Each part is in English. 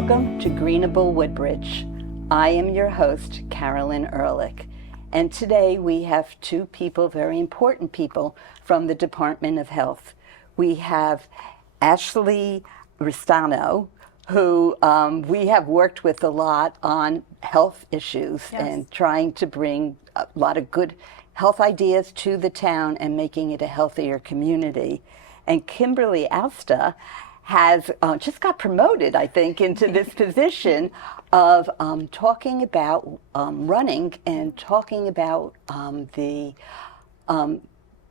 Welcome to Greenable Woodbridge. I am your host, Carolyn Ehrlich, and today we have two people, very important people, from the Department of Health. We have Ashley Ristano, who we have worked with a lot on health issues and trying to bring a lot of good health ideas to the town and making it a healthier community. And Kimberly Alsta has just got promoted, I think, into this position of talking about running and talking about the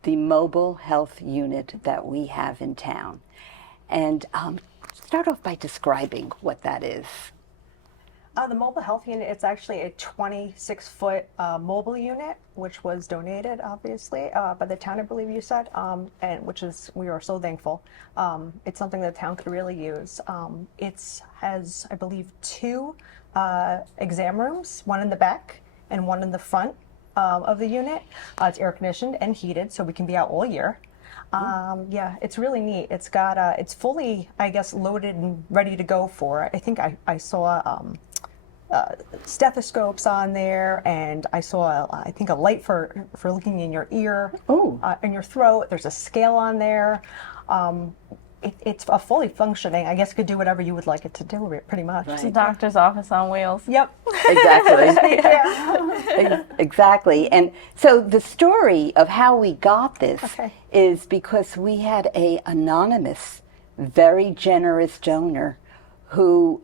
mobile health unit that we have in town. And start off by describing what that is. The mobile health unit, it's actually a 26-foot mobile unit, which was donated, obviously, by the town, I believe you said, and which is, we are so thankful. It's something that the town could really use. It has, I believe, two exam rooms, one in the back and one in the front of the unit. It's air conditioned and heated, so we can be out all year. Yeah, it's really neat. It's got, it's fully, I guess, loaded and ready to go for. I think I saw stethoscopes on there, and I saw, I think, a light for looking in your ear, in your throat. There's a scale on there. It's a fully functioning, I guess, could do whatever you would like it to do, pretty much. It's a doctor's office on wheels. Yep. Exactly. Exactly. And so the story of how we got this is because we had a anonymous, very generous donor who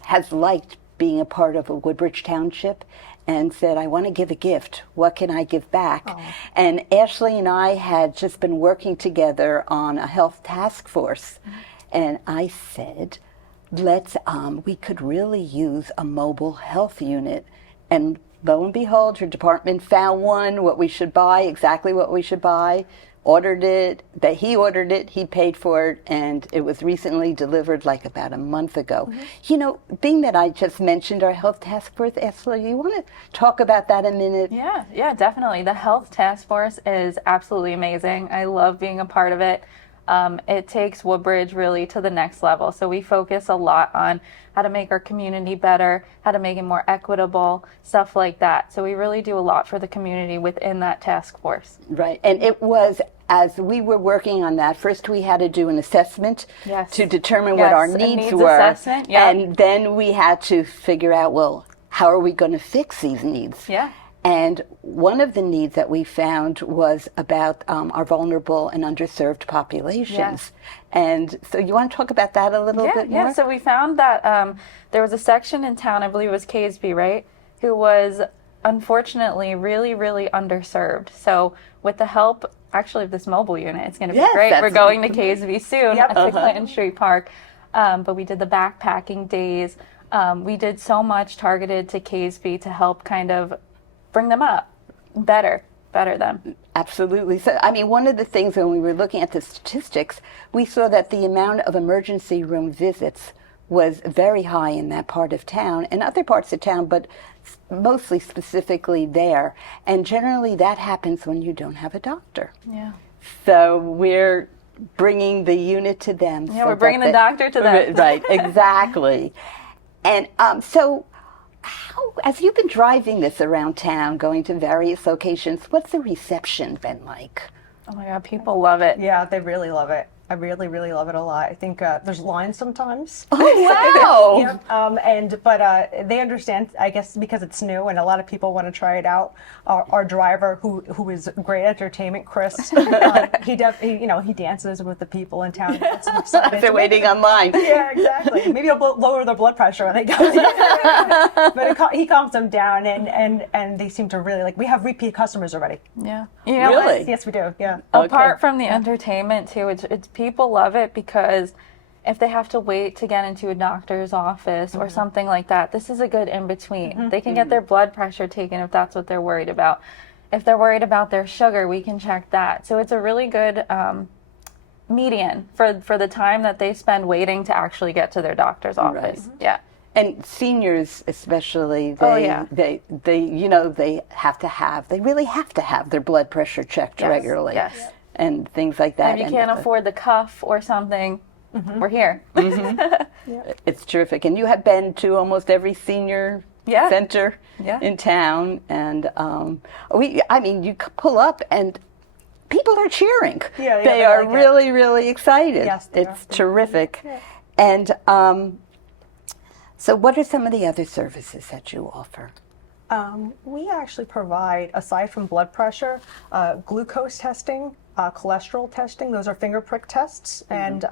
has liked being a part of a Woodbridge Township and said, I want to give a gift. What can I give back? And Ashley and I had just been working together on a health task force. And I said, we could really use a mobile health unit. And lo and behold, her department found one, what we should buy, exactly what we should buy, ordered it, he ordered it, he paid for it, and it was recently delivered like about a month ago. You know, being that I just mentioned our health task force, Ashley, you want to talk about that a minute? Yeah, definitely. The health task force is absolutely amazing. I love being a part of it. It takes Woodbridge really to the next level. So we focus a lot on how to make our community better, how to make it more equitable, stuff like that. So we really do a lot for the community within that task force. Right. And it was, as we were working on that, first we had to do an assessment to determine what our needs were. Assessment, and then we had to figure out, well, how are we going to fix these needs? Yeah. And one of the needs that we found was about our vulnerable and underserved populations. Yes. And so you want to talk about that a little bit more? Yeah, so we found that there was a section in town, I believe it was KSB, right, who was unfortunately really, really underserved. So with the help, actually, of this mobile unit, it's going to be great. We're going to KSB soon at the Clinton Street Park. But we did the backpacking days. We did so much targeted to KSB to help kind of bring them up, better them. Absolutely. So, I mean, one of the things when we were looking at the statistics, we saw that the amount of emergency room visits was very high in that part of town and other parts of town, but mostly specifically there. And generally that happens when you don't have a doctor. Yeah. So we're bringing the unit to them. Yeah, we're bringing the doctor to them. Right, exactly. And so how, as you've been driving this around town, going to various locations, what's the reception been like? Oh my God, people love it. Yeah, they really love it. I really, really love it a lot. I think there's lines sometimes. Oh, wow! But they understand, I guess, because it's new and a lot of people want to try it out. Our driver, who is great entertainment, Chris, he dances with the people in town. They're waiting online. Yeah, exactly. Maybe it'll lower their blood pressure when they go. But he calms them down, and they seem to really like. We have repeat customers already. Yeah. Really? Yes, we do. Yeah. Apart from the entertainment too, it's people love it because if they have to wait to get into a doctor's office or something like that, this is a good in-between. They can get their blood pressure taken if that's what they're worried about. If they're worried about their sugar, we can check that. So it's a really good median for the time that they spend waiting to actually get to their doctor's office. Right. Yeah. And seniors especially, they really have to have their blood pressure checked regularly. Yes. And things like that. And if you can't afford the cuff or something, we're here. It's terrific. And you have been to almost every senior center in town. And you pull up and people are cheering. They are like really, really excited. Yes, it's terrific. Yeah. And so what are some of the other services that you offer? We actually provide, aside from blood pressure, glucose testing, cholesterol testing. Those are finger prick tests. And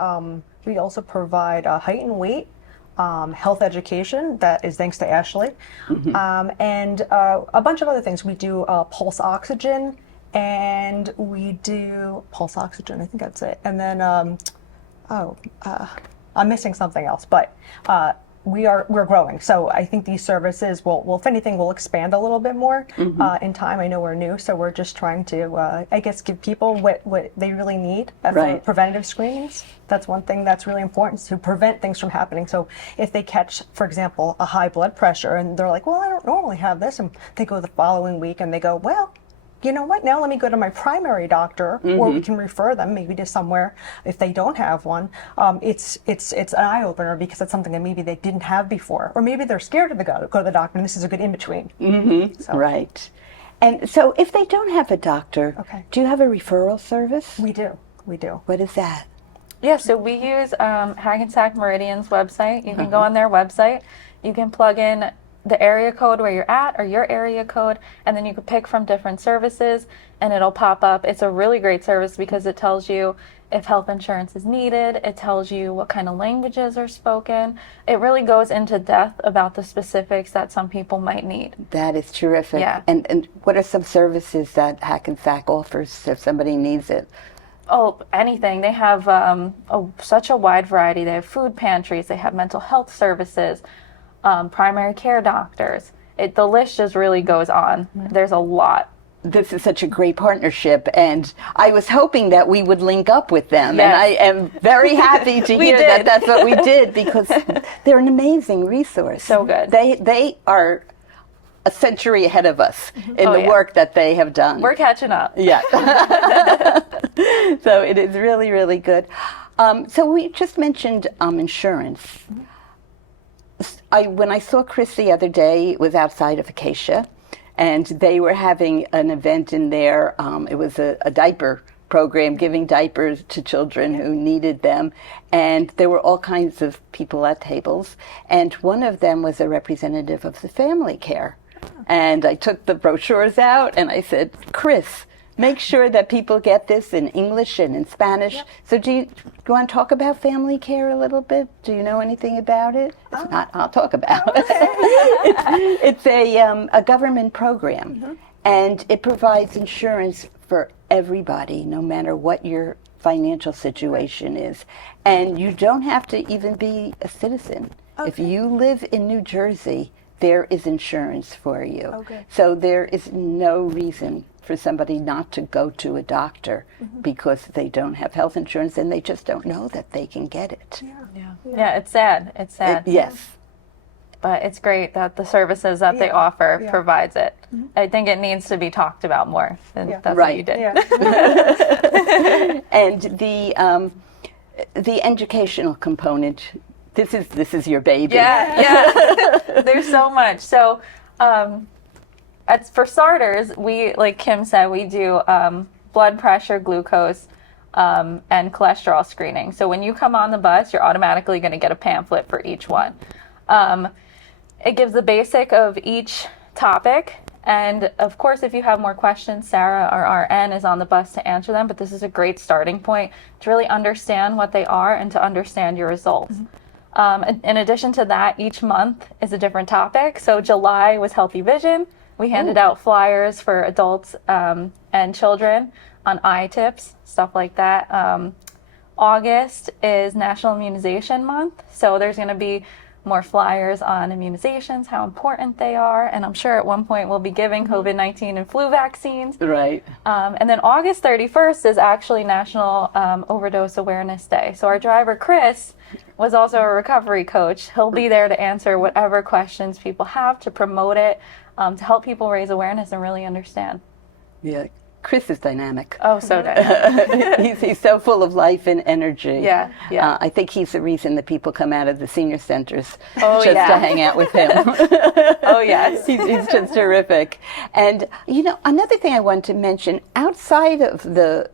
we also provide height and weight, health education. That is thanks to Ashley. And a bunch of other things. We do pulse oxygen, and we do pulse oxygen. I think that's it. And then, I'm missing something else, but we're growing. So I think these services will, if anything, will expand a little bit more in time. I know we're new, so we're just trying to, give people what they really need for preventative screenings. That's one thing that's really important, to prevent things from happening. So if they catch, for example, a high blood pressure and they're like, well, I don't normally have this, and they go the following week and they go, well, you know what, now let me go to my primary doctor, or we can refer them maybe to somewhere if they don't have one. It's an eye-opener, because it's something that maybe they didn't have before, or maybe they're scared to go to the doctor, and this is a good in-between. So. Right. And so if they don't have a doctor, do you have a referral service? We do. What is that? Yeah, so we use Hackensack Meridian's website. You can go on their website. You can plug in the area code where you're at, or your area code, and then you can pick from different services and it'll pop up. It's a really great service because it tells you if health insurance is needed. It tells you what kind of languages are spoken. It really goes into depth about the specifics that some people might need. That is terrific. Yeah. And what are some services that Hackensack offers if somebody needs it? Oh, anything. They have such a wide variety. They have food pantries. They have mental health services. Primary care doctors. The list just really goes on. There's a lot. This is such a great partnership, and I was hoping that we would link up with them, and I am very happy to hear that that's what we did, because they're an amazing resource. So good. They are a century ahead of us in the work that they have done. We're catching up. Yeah. So it is really, really good. So we just mentioned insurance. When I saw Chris the other day, it was outside of Acacia, and they were having an event in there. It was a diaper program, giving diapers to children who needed them, and there were all kinds of people at tables, and one of them was a representative of the family care. And I took the brochures out and I said, Chris, make sure that people get this in English and in Spanish. Yep. So do you want to talk about family care a little bit? Do you know anything about it? If not, I'll talk about it. It's a government program, and it provides insurance for everybody, no matter what your financial situation is. And you don't have to even be a citizen. If you live in New Jersey, there is insurance for you. So there is no reason for somebody not to go to a doctor because they don't have health insurance, and they just don't know that they can get it. Yeah, it's sad. It's sad. Yes. But it's great that the services that they offer provides it. I think it needs to be talked about more. And that's what you did. And the educational component, this is your baby. Yeah. There's so much. So for starters, we, like Kim said, we do blood pressure, glucose, and cholesterol screening. So when you come on the bus, you're automatically going to get a pamphlet for each one. It gives the basic of each topic. And of course, if you have more questions, Sarah, our RN, is on the bus to answer them. But this is a great starting point to really understand what they are and to understand your results. In addition to that, each month is a different topic. So July was Healthy Vision. We handed out flyers for adults and children on eye tips, stuff like that. August is National Immunization Month. So there's going to be more flyers on immunizations, how important they are. And I'm sure at one point we'll be giving COVID-19 and flu vaccines. Right. And then August 31st is actually National Overdose Awareness Day. So our driver, Chris, was also a recovery coach. He'll be there to answer whatever questions people have, to promote it, to help people raise awareness and really understand. Yeah. Chris is dynamic. Oh, so nice. He's so full of life and energy. Yeah, yeah. I think he's the reason that people come out of the senior centers Oh, just yeah. to hang out with him. Oh, yes. He's just terrific. And, you know, another thing I want to mention, outside of the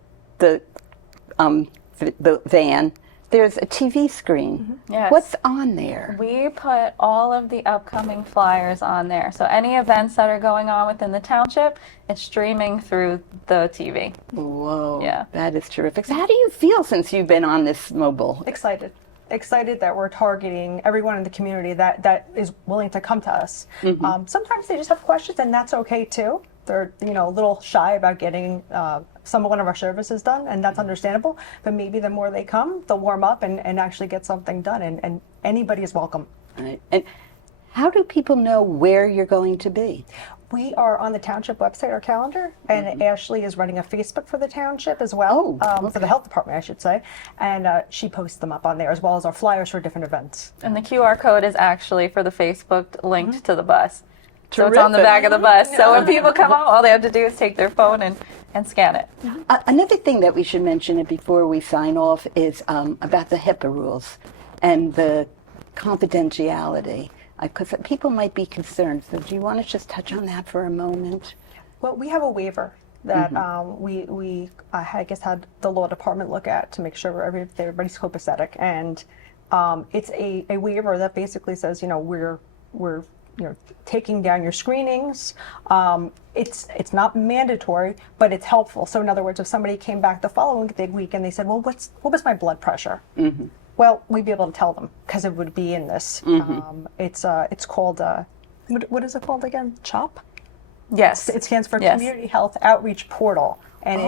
van, there's a TV screen. Yes. What's on there? We put all of the upcoming flyers on there. So any events that are going on within the township, it's streaming through the TV. Whoa. Yeah. That is terrific. So how do you feel since you've been on this mobile? Excited that we're targeting everyone in the community that is willing to come to us. Sometimes they just have questions, and that's okay too. They're a little shy about getting one of our services done, and that's understandable. But maybe the more they come, they'll warm up and actually get something done, and anybody is welcome. Right. And how do people know where you're going to be? We are on the township website, our calendar, and Ashley is running a Facebook for the township as well, for the health department, I should say, and she posts them up on there, as well as our flyers for different events. And the QR code is actually for the Facebook linked to the bus. So it's on the back of the bus. So when people come out, all they have to do is take their phone and scan it. Another thing that we should mention before we sign off is about the HIPAA rules and the confidentiality, because people might be concerned. So do you want to just touch on that for a moment? Well, we have a waiver that we I guess had the law department look at to make sure everybody's copacetic, and it's a waiver that basically says we're taking down your screenings. It's not mandatory, but it's helpful. So in other words, if somebody came back the following week and they said, well, what was my blood pressure? Well, we'd be able to tell them because it would be in this. It's called, what is it called again? CHOP? Yes. It stands for Yes. Community Health Outreach Portal. And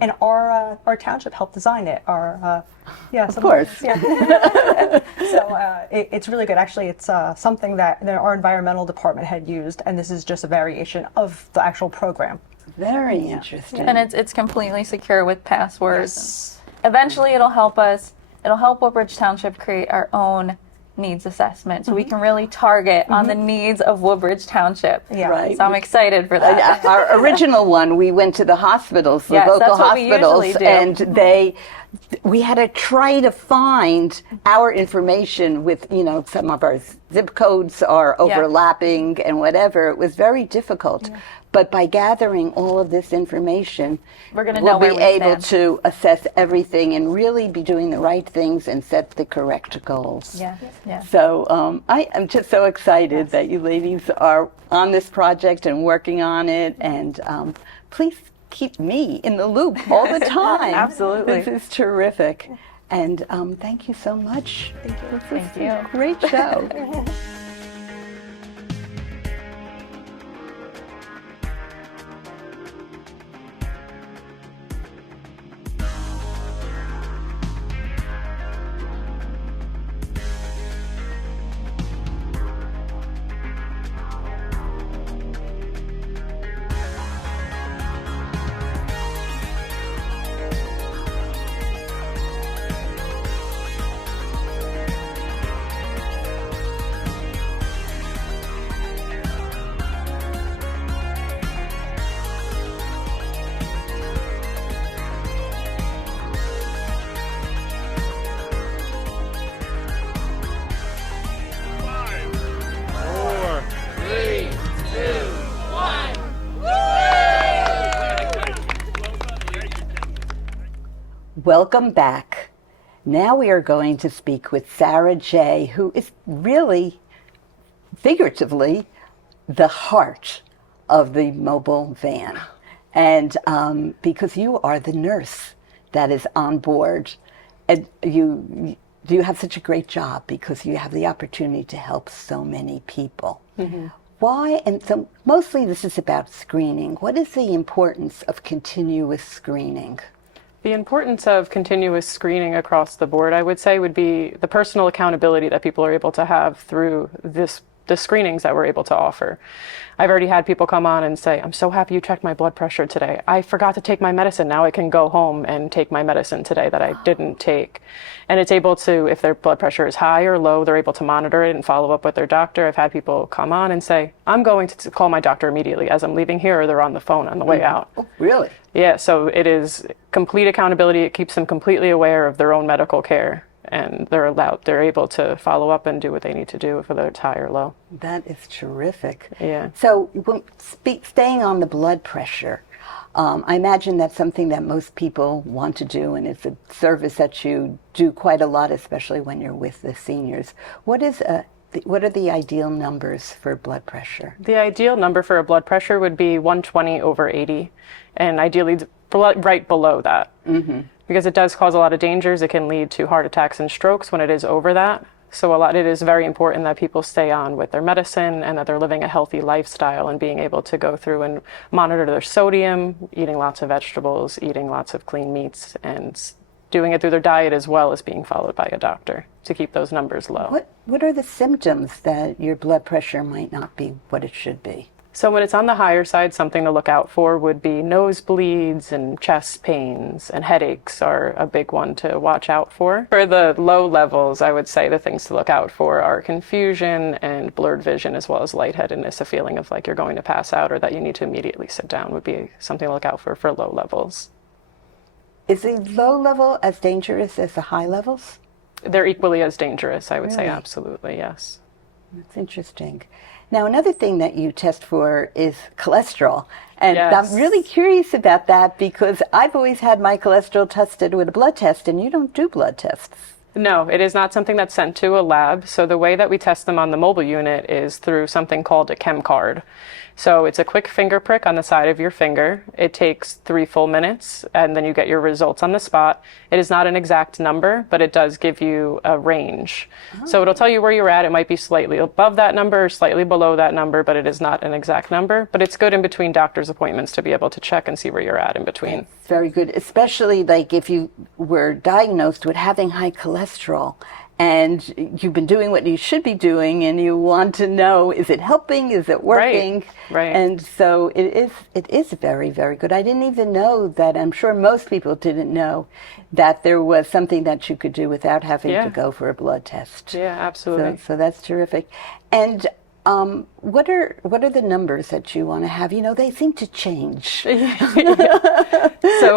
and our township helped design it. Of course. Yeah. So it's really good. Actually, it's something that our environmental department had used, and this is just a variation of the actual program. Very interesting. And it's completely secure with passwords. Eventually, it'll help us. It'll help Woodbridge Township create our own needs assessment, so we can really target on the needs of Woodbridge Township. Yeah. Right. So I'm excited for that. Our original one, we went to the hospitals, the Yes, local that's what we hospitals, usually do. and we had to try to find our information with, some of our zip codes are overlapping and whatever. It was very difficult. Yeah. But by gathering all of this information, we'll be able to assess everything and really be doing the right things and set the correct goals. Yeah. Yeah. So I am just so excited that you ladies are on this project and working on it. And please keep me in the loop all the time. Absolutely. This is terrific. And thank you so much. Thank you. Thank you. Great show. Welcome back. Now we are going to speak with Sarah J., who is really, figuratively, the heart of the mobile van. And because you are the nurse that is on board, and you have such a great job because you have the opportunity to help so many people. Mm-hmm. Why, and so mostly this is about screening. What is the importance of continuous screening? The importance of continuous screening across the board, I would say, would be the personal accountability that people are able to have through this the screenings that we're able to offer. I've already had people come on and say, I'm so happy you checked my blood pressure today. I forgot to take my medicine. Now I can go home and take my medicine today that I didn't take. And it's able to, if their blood pressure is high or low, they're able to monitor it and follow up with their doctor. I've had people come on and say, I'm going to call my doctor immediately as I'm leaving here, or they're on the phone on the way out. Oh, really? Yeah, so it is complete accountability. It keeps them completely aware of their own medical care, and they're able to follow up and do what they need to do, whether it's high or low. That is terrific. Yeah. So staying on the blood pressure, I imagine that's something that most people want to do, and it's a service that you do quite a lot, especially when you're with the seniors. What are the ideal numbers for blood pressure? The ideal number for a blood pressure would be 120/80, and ideally right below that. Mm-hmm. Because it does cause a lot of dangers. It can lead to heart attacks and strokes when it is over that. So it is very important that people stay on with their medicine and that they're living a healthy lifestyle and being able to go through and monitor their sodium, eating lots of vegetables, eating lots of clean meats, and doing it through their diet as well as being followed by a doctor to keep those numbers low. What are the symptoms that your blood pressure might not be what it should be? So when it's on the higher side, something to look out for would be nosebleeds and chest pains, and headaches are a big one to watch out for. For the low levels, I would say the things to look out for are confusion and blurred vision, as well as lightheadedness, a feeling of like you're going to pass out or that you need to immediately sit down would be something to look out for low levels. Is the low level as dangerous as the high levels? They're equally as dangerous, I would say, Really? absolutely, yes. That's interesting. Now, another thing that you test for is cholesterol. And Yes. I'm really curious about that because I've always had my cholesterol tested with a blood test, and you don't do blood tests. No, it is not something that's sent to a lab. So the way that we test them on the mobile unit is through something called a chem card. So it's a quick finger prick on the side of your finger. It takes 3 full minutes, and then you get your results on the spot. It is not an exact number, but it does give you a range. So it'll tell you where you're at. It might be slightly above that number or slightly below that number, but it is not an exact number. But it's good in between doctor's appointments to be able to check and see where you're at in between. It's very good, especially like if you were diagnosed with having high cholesterol and you've been doing what you should be doing and you want to know, is it helping? Is it working? Right. And so it is very, very good. I didn't even know that. I'm sure most people didn't know that there was something that you could do without having to go for a blood test. Yeah, absolutely. So that's terrific. And what are the numbers that you want to have? You know, they seem to change. So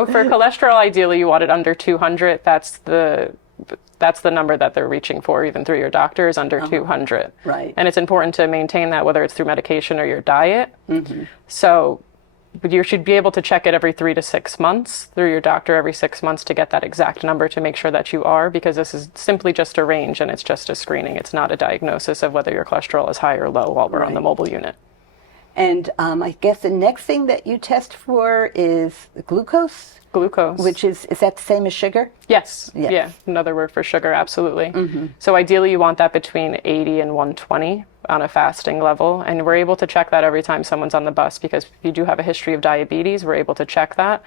for cholesterol, ideally you want it under 200. That's the number that they're reaching for, even through your doctor, is under 200. Right. And it's important to maintain that, whether it's through medication or your diet. Mm-hmm. So you should be able to check it every 3 to 6 months through your doctor every 6 months to get that exact number to make sure that you are, because this is simply just a range and it's just a screening. It's not a diagnosis of whether your cholesterol is high or low while we're on the mobile unit. And I guess the next thing that you test for is glucose? Glucose. Which is that the same as sugar? Yes. Yes. Yeah. Another word for sugar, absolutely. Mm-hmm. So ideally you want that between 80 and 120 on a fasting level. And we're able to check that every time someone's on the bus, because if you do have a history of diabetes, we're able to check that.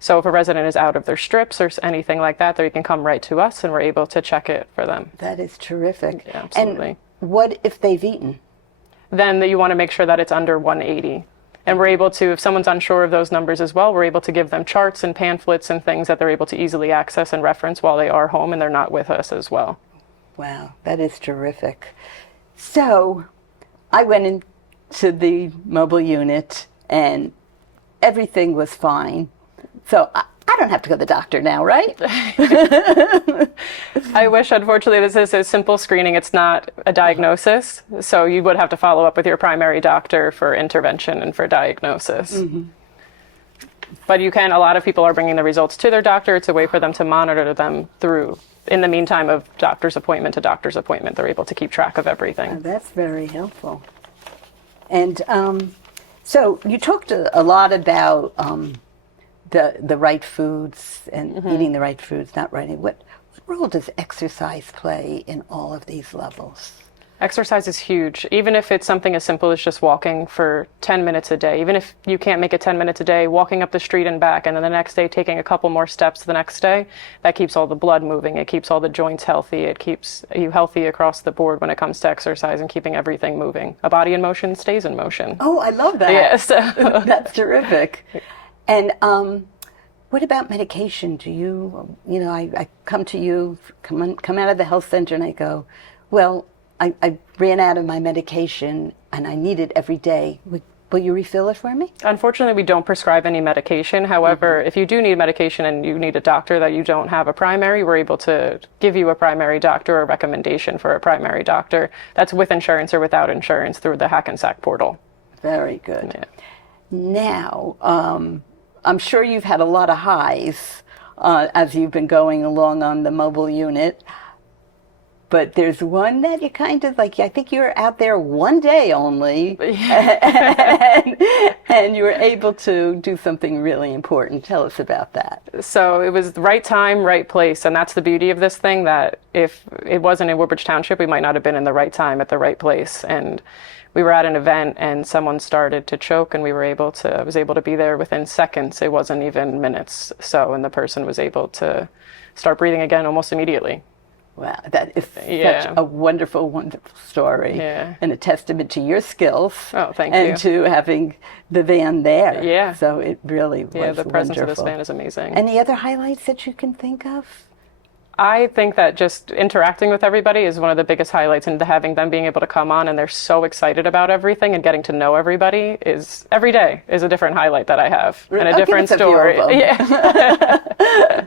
So if a resident is out of their strips or anything like that, they can come right to us and we're able to check it for them. That is terrific. Yeah, absolutely. And what if they've eaten? Then you want to make sure that it's under 180. And we're able to, if someone's unsure of those numbers as well, we're able to give them charts and pamphlets and things that they're able to easily access and reference while they are home and they're not with us as well. Wow, that is terrific. So I went into the mobile unit and everything was fine. So I don't have to go to the doctor now, right? I wish, unfortunately, this is a simple screening. It's not a diagnosis. So you would have to follow up with your primary doctor for intervention and for diagnosis. Mm-hmm. But you can, a lot of people are bringing the results to their doctor. It's a way for them to monitor them through, in the meantime of doctor's appointment to doctor's appointment. They're able to keep track of everything. Oh, that's very helpful. And so you talked a lot about the right foods and eating the right foods, not right. What role does exercise play in all of these levels? Exercise is huge. Even if it's something as simple as just walking for 10 minutes a day, even if you can't make it 10 minutes a day, walking up the street and back, and then the next day taking a couple more steps the next day, that keeps all the blood moving. It keeps all the joints healthy. It keeps you healthy across the board when it comes to exercise and keeping everything moving. A body in motion stays in motion. Oh, I love that. Yeah, so That's terrific. And what about medication? Do you, I come to you, come out of the health center and I go, well, I ran out of my medication and I need it every day. Will you refill it for me? Unfortunately, we don't prescribe any medication. However, if you do need medication and you need a doctor that you don't have a primary, we're able to give you a primary doctor or a recommendation for a primary doctor that's with insurance or without insurance through the Hackensack portal. Very good. Yeah. Now, I'm sure you've had a lot of highs as you've been going along on the mobile unit. But there's one that you kind of like, I think you were out there one day only, and you were able to do something really important. Tell us about that. So it was the right time, right place, and that's the beauty of this thing, that if it wasn't in Woodbridge Township, we might not have been in the right time at the right place. And we were at an event and someone started to choke, and I was able to be there within seconds. It wasn't even minutes. And the person was able to start breathing again almost immediately. Wow, that is such a wonderful, wonderful story. Yeah. And a testament to your skills. Oh, thank you. And to having the van there. Yeah. So it really was the presence wonderful. of this van is amazing. Any other highlights that you can think of? I think that just interacting with everybody is one of the biggest highlights, and having them being able to come on and they're so excited about everything and getting to know everybody is every day is a different highlight that I have and a different story. Yeah.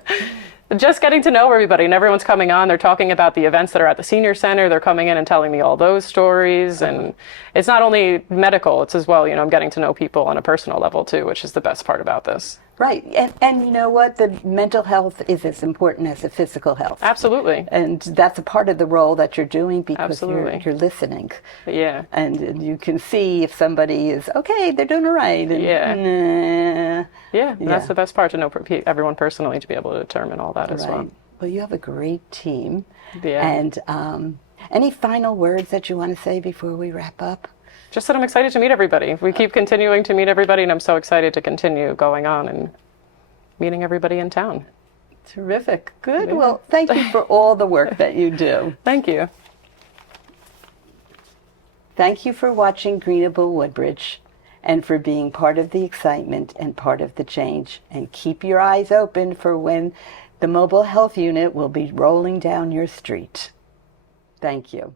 Just getting to know everybody, and everyone's coming on, they're talking about the events that are at the senior center, they're coming in and telling me all those stories, and it's not only medical, it's as well, I'm getting to know people on a personal level too, which is the best part about this. Right, and you know what, the mental health is as important as the physical health. Absolutely. And that's a part of the role that you're doing, because you're listening. Yeah. And you can see if somebody is, okay, they're doing all right. And, Yeah, and that's the best part, to know everyone personally, to be able to determine all that as well. Well, you have a great team. Yeah. And any final words that you want to say before we wrap up? Just that I'm excited to meet everybody. We keep continuing to meet everybody, and I'm so excited to continue going on and meeting everybody in town. Terrific. Good. Yeah. Well, thank you for all the work that you do. Thank you. Thank you for watching Greenable Woodbridge, and for being part of the excitement and part of the change. And keep your eyes open for when the mobile health unit will be rolling down your street. Thank you.